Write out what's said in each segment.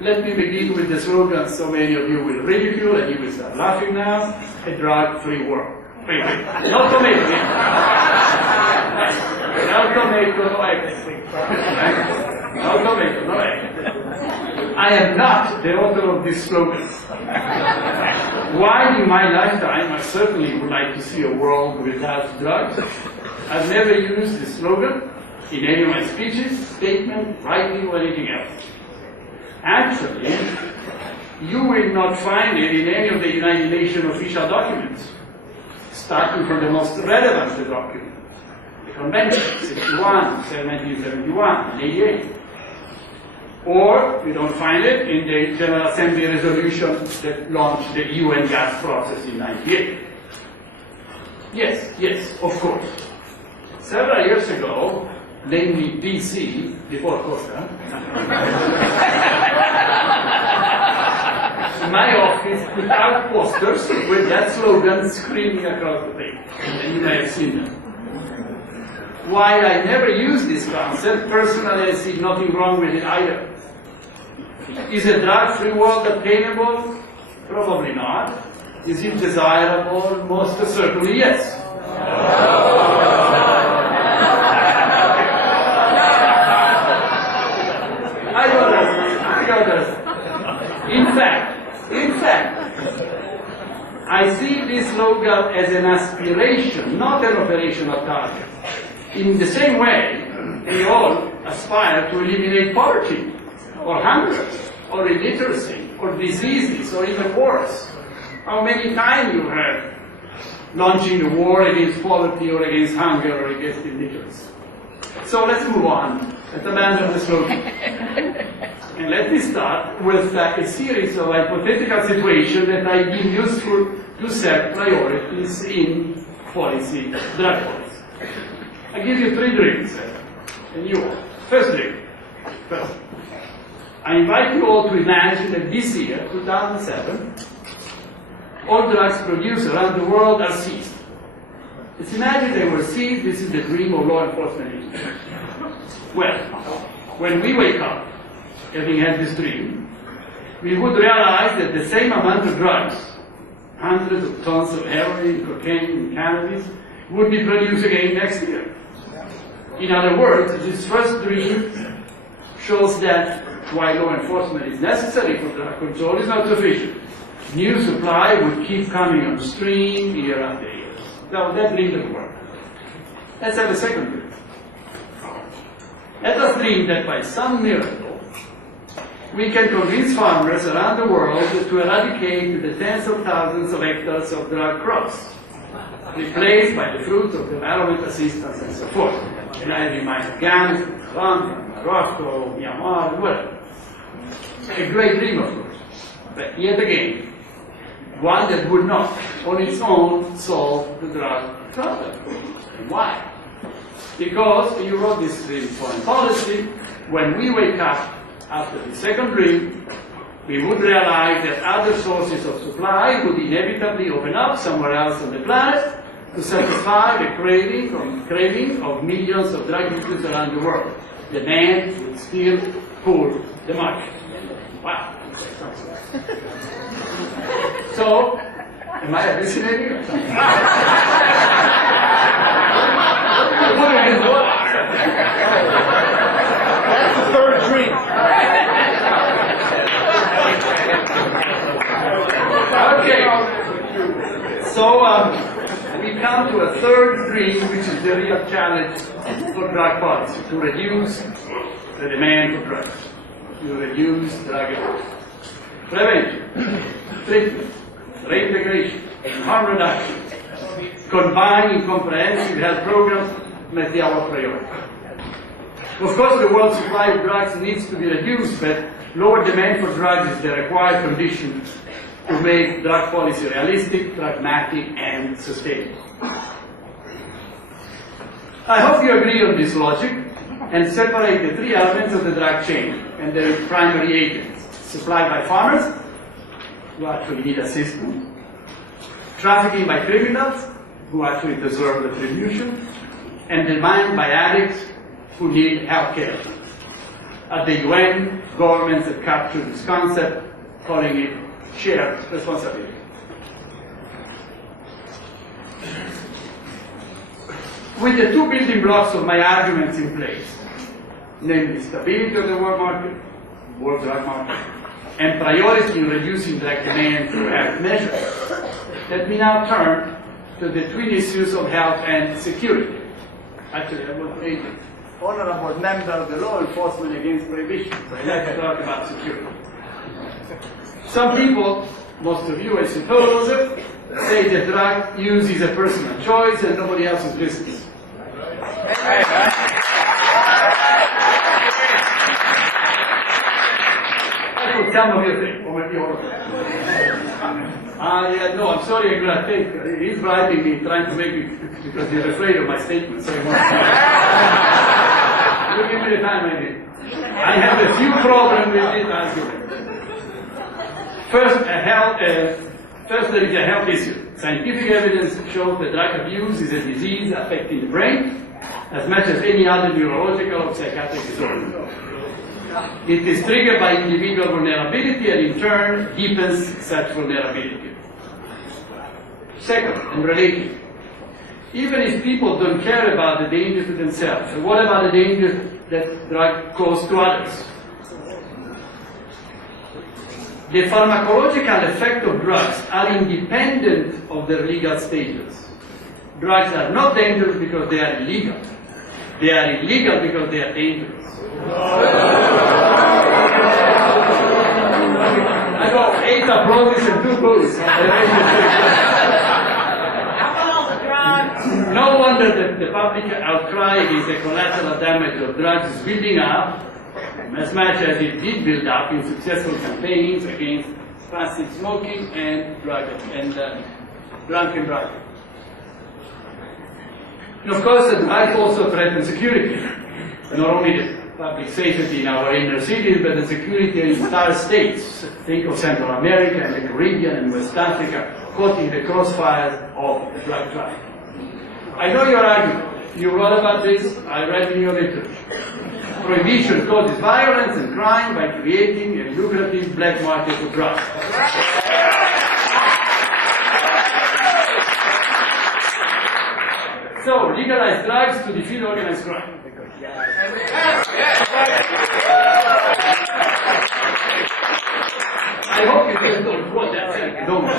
Let me begin with the slogan so many of you will ridicule and you will start laughing now: a drug-free world. Wait. No tomato. No tomato, no egg. No tomato, no egg. I am not the author of this slogan. While in my lifetime I certainly would like to see a world without drugs, I've never used this slogan in any of my speeches, statements, writing, or anything else. Actually, you will not find it in any of the United Nations official documents, starting from the most relevant document, the Convention, 61, 1971, and 88. Or you don't find it in the General Assembly resolution that launched the UN gas process in 98. Yes, of course. Several years ago, namely DC, before Costa, my office put out posters with that slogan screaming across the page, and you may have seen them. While I never used this concept, personally I see nothing wrong with it either. Is a drug-free world attainable? Probably not. Is it desirable? Most certainly yes. I got this. In fact, I see this slogan as an aspiration, not an operational target. In the same way, we all aspire to eliminate poverty, or hunger, or illiteracy, or diseases, or even wars. How many times you heard launching a war against poverty, or against hunger, or against illiteracy? So let's move on. Let's abandon the slogan. And let me start with a series of hypothetical situations that I deem useful to set priorities in policy, drug policy. I give you 3 drinks, and you all. First drink. First. I invite you all to imagine that this year, 2007, all drugs produced around the world are seized. Let's imagine they were seized. This is the dream of law enforcement agencies. Well, when we wake up, having had this dream, we would realize that the same amount of drugs, hundreds of tons of heroin, cocaine, and cannabis, would be produced again next year. In other words, this first dream shows that while law enforcement is necessary for drug control, it's not sufficient. New supply would keep coming on stream year after year. Now, that dream doesn't work. Let's have a second dream. Let us dream that by some miracle, we can convince farmers around the world to eradicate the tens of thousands of hectares of drug crops, replaced by the fruit of development assistance and so forth. And I have in mind Afghanistan, Colombia, Morocco, Myanmar, whatever. A great dream, of course, but yet again, one that would not, on its own, solve the drug problem. And why? Because you wrote this in foreign policy, when we wake up after the second dream, we would realize that other sources of supply would inevitably open up somewhere else on the planet to satisfy the craving of millions of drug users around the world. Demand would still pull the market. Wow. So, am I hallucinating? That's the third dream. Okay. So, we come to a third dream, which is the real challenge for drug policy, to reduce the demand for drugs, to reduce drug abuse. Prevention, treatment, reintegration, harm reduction, combined in comprehensive health programs must be our priority. Of course, the world supply of drugs needs to be reduced, but lower demand for drugs is the required condition to make drug policy realistic, pragmatic, and sustainable. I hope you agree on this logic and separate the 3 elements of the drug chain and their primary agents: supplied by farmers, who actually need assistance; trafficking by criminals, who actually deserve retribution; and demand by addicts, who need health care. At the UN, governments have captured this concept, calling it shared responsibility. With the two building blocks of my arguments in place, namely stability of the world drug market, and priority in reducing drug demand through health measures, let me now turn to the twin issues of health and security. Actually, I was a honorable member of the law enforcement against prohibition, so I like to talk about security. Some people, most of you I suppose, say that drug use is a personal choice and nobody else's business. That's what some of you think, or maybe all of you. No, I'm sorry, I'm going to take. He's bribing me, trying to make me, because he's afraid of my statement, so he wants to. You give me the time I need. I have a few problems with this argument. First, there is a health issue. Scientific evidence shows that drug abuse is a disease affecting the brain as much as any other neurological or psychiatric disorder. It is triggered by individual vulnerability and in turn deepens such vulnerability. Second, and related, even if people don't care about the danger to themselves, what about the danger that drug causes to others? The pharmacological effect of drugs are independent of their legal status. Drugs are not dangerous because they are illegal. They are illegal because they are dangerous. I got 8 applauses and 2 boos. No wonder that the public outcry is the collateral damage of drugs is building up, as much as it did build up in successful campaigns against passive smoking and drunken driving. And of course, the drugs also threaten security, not only the public safety in our inner cities, but the security in entire states. Think of Central America and the Caribbean and West Africa, caught in the crossfire of the drug trafficking. I know your argument. You wrote about this, I read in your literature. Prohibition causes violence and crime by creating a lucrative black market for drugs. So, legalize drugs to defeat organized crime. I hope you don't quote that thing. Don't worry.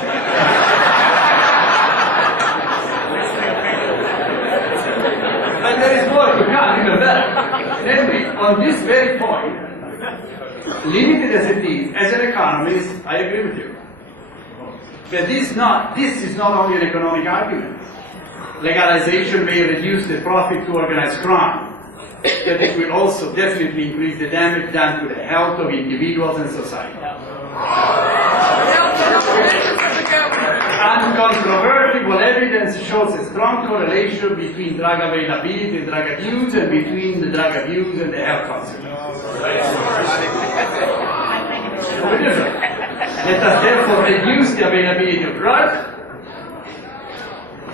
But there is more to come, even better. Namely, on this very point, limited as it is, as an economist, I agree with you. But this is not only an economic argument. Legalization may reduce the profit to organized crime, but it will also definitely increase the damage done to the health of individuals and society. Uncontrovertible evidence shows a strong correlation between drug availability and drug abuse, and between the drug abuse and the health consequences. Let us therefore reduce the availability of drugs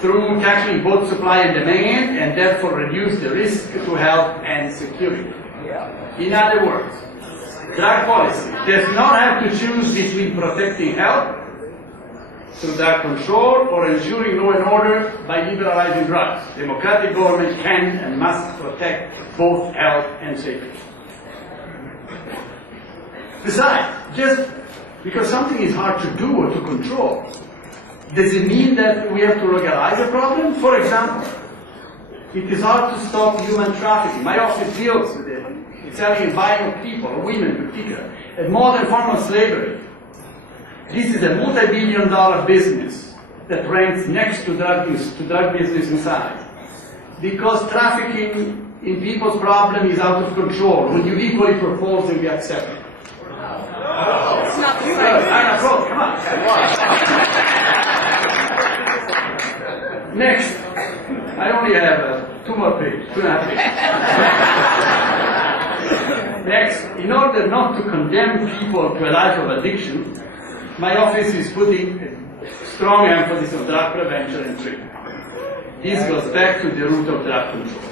through tackling both supply and demand, and therefore reduce the risk to health and security. In other words, drug policy does not have to choose between protecting health through drug control or ensuring law and order by liberalizing drugs. Democratic government can and must protect both health and safety. Besides, just because something is hard to do or to control, does it mean that we have to legalize a problem? For example, it is hard to stop human trafficking. My office deals with it. It's selling and buying of people, of women in particular, a modern form of slavery. This is a multi-billion-dollar business that ranks next to drug business inside. Because trafficking in people's problem is out of control. When you equally propose and we accept it. It's not the same. Come on. Next, I only have 2 more pages, 2.5 pages. Next, in order not to condemn people to a life of addiction, my office is putting a strong emphasis on drug prevention and treatment. This goes back to the root of drug control.